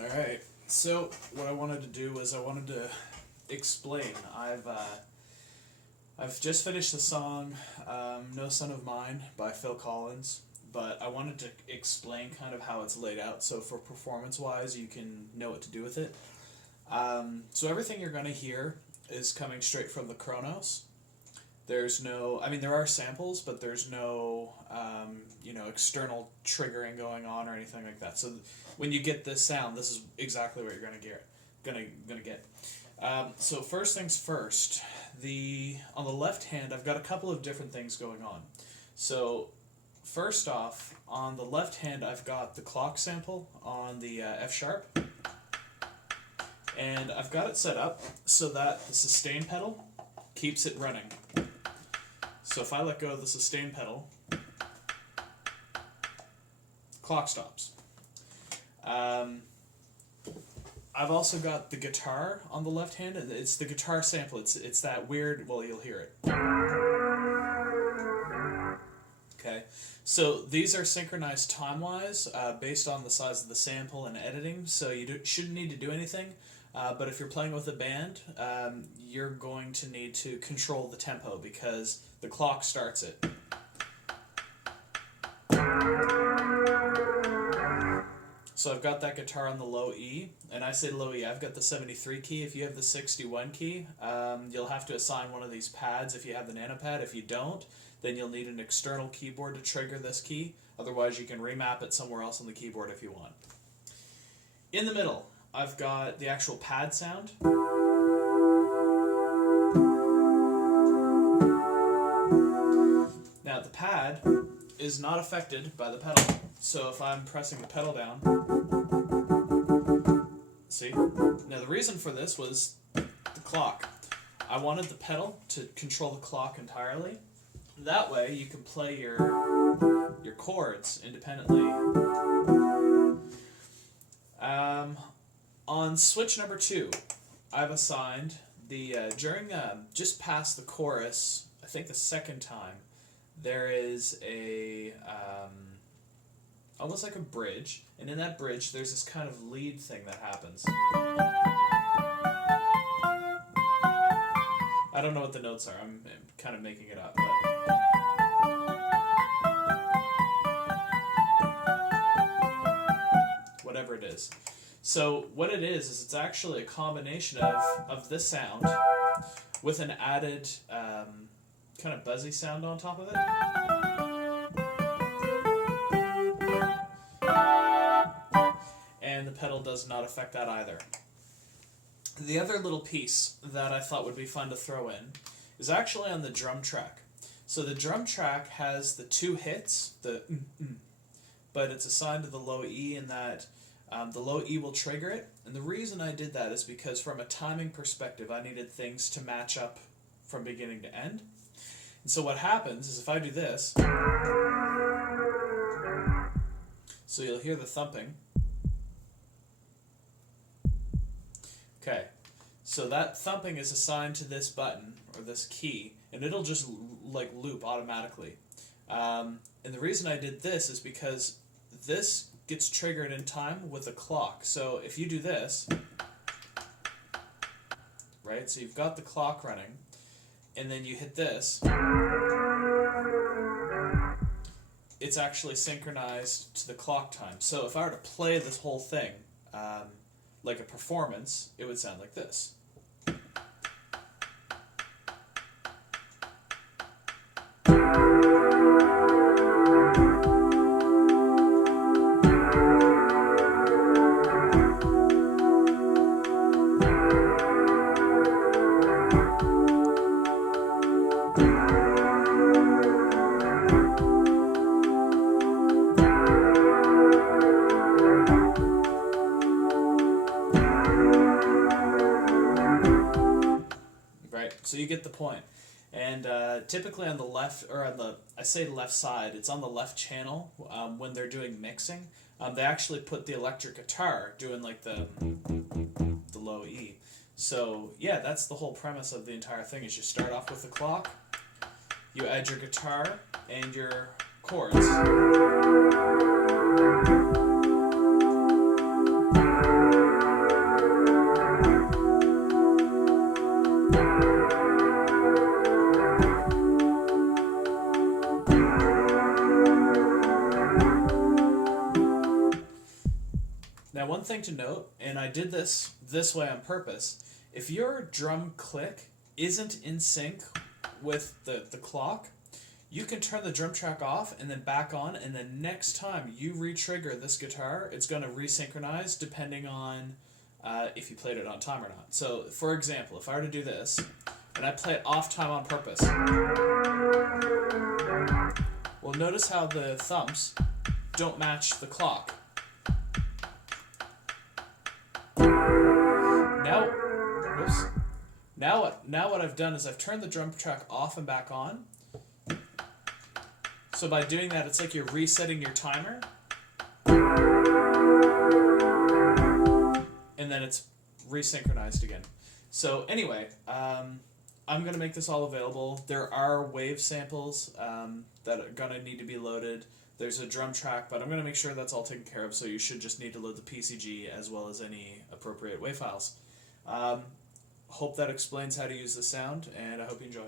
Alright, so what I wanted to do was I wanted to explain. I've just finished the song No Son of Mine by Phil Collins, but I wanted to explain kind of how it's laid out, so for performance-wise you can know what to do with it. So everything you're going to hear is coming straight from the Kronos. There's no, I mean there are samples, but there's no, external triggering going on or anything like that. So when you get this sound, this is exactly what you're going to get. So first things first, on the left hand, I've got a couple of different things going on. So first off, on the left hand, I've got the clock sample on the F sharp, and I've got it set up so that the sustain pedal keeps it running. So if I let go of the sustain pedal, clock stops. I've also got the guitar on the left hand, and it's the guitar sample. It's that weird, well, you'll hear it. Okay, so these are synchronized time-wise based on the size of the sample and editing, so you shouldn't need to do anything. But if you're playing with a band, you're going to need to control the tempo because the clock starts it. So I've got that guitar on the low E, and I say low E, I've got the 73 key. If you have the 61 key, you'll have to assign one of these pads if you have the nano pad. If you don't, then you'll need an external keyboard to trigger this key. Otherwise, you can remap it somewhere else on the keyboard if you want. In the middle, I've got the actual pad sound. Now, the pad is not affected by the pedal. So if I'm pressing the pedal down, see? Now the reason for this was the clock. I wanted the pedal to control the clock entirely. That way you can play your chords independently. On switch number 2, I've assigned the, just past the chorus, I think the second time, there is a, almost like a bridge, and in that bridge there's this kind of lead thing that happens. I don't know what the notes are, I'm kind of making it up, but whatever it is. So what it is it's actually a combination of this sound with an added kind of buzzy sound on top of it. And the pedal does not affect that either. The other little piece that I thought would be fun to throw in is actually on the drum track. So the drum track has the 2 hits, but it's assigned to the low E in that the low E will trigger it. And the reason I did that is because from a timing perspective, I needed things to match up from beginning to end. And so what happens is if I do this, so you'll hear the thumping. Okay, so that thumping is assigned to this button, or this key, and it'll just like loop automatically. And the reason I did this is because this gets triggered in time with a clock. So if you do this, right, so you've got the clock running, and then you hit this, it's actually synchronized to the clock time. So if I were to play this whole thing, like a performance, it would sound like this. So you get the point. And typically on the left, or on the, I say left side, it's on the left channel when they're doing mixing. They actually put the electric guitar doing like the low E. So yeah, that's the whole premise of the entire thing, is you start off with the clock, you add your guitar and your chords. Now, one thing to note, and I did this way on purpose, if your drum click isn't in sync with the clock, you can turn the drum track off and then back on, and the next time you re-trigger this guitar, it's going to resynchronize depending on if you played it on time or not. So, for example, if I were to do this, and I play it off time on purpose, well, notice how the thumbs don't match the clock. Now, whoops. Now what I've done is I've turned the drum track off and back on. So by doing that, it's like you're resetting your timer. And then it's resynchronized again. So anyway, I'm going to make this all available. There are wave samples that are going to need to be loaded. There's a drum track, but I'm going to make sure that's all taken care of, so you should just need to load the PCG as well as any appropriate wave files. Hope that explains how to use the sound, and I hope you enjoy.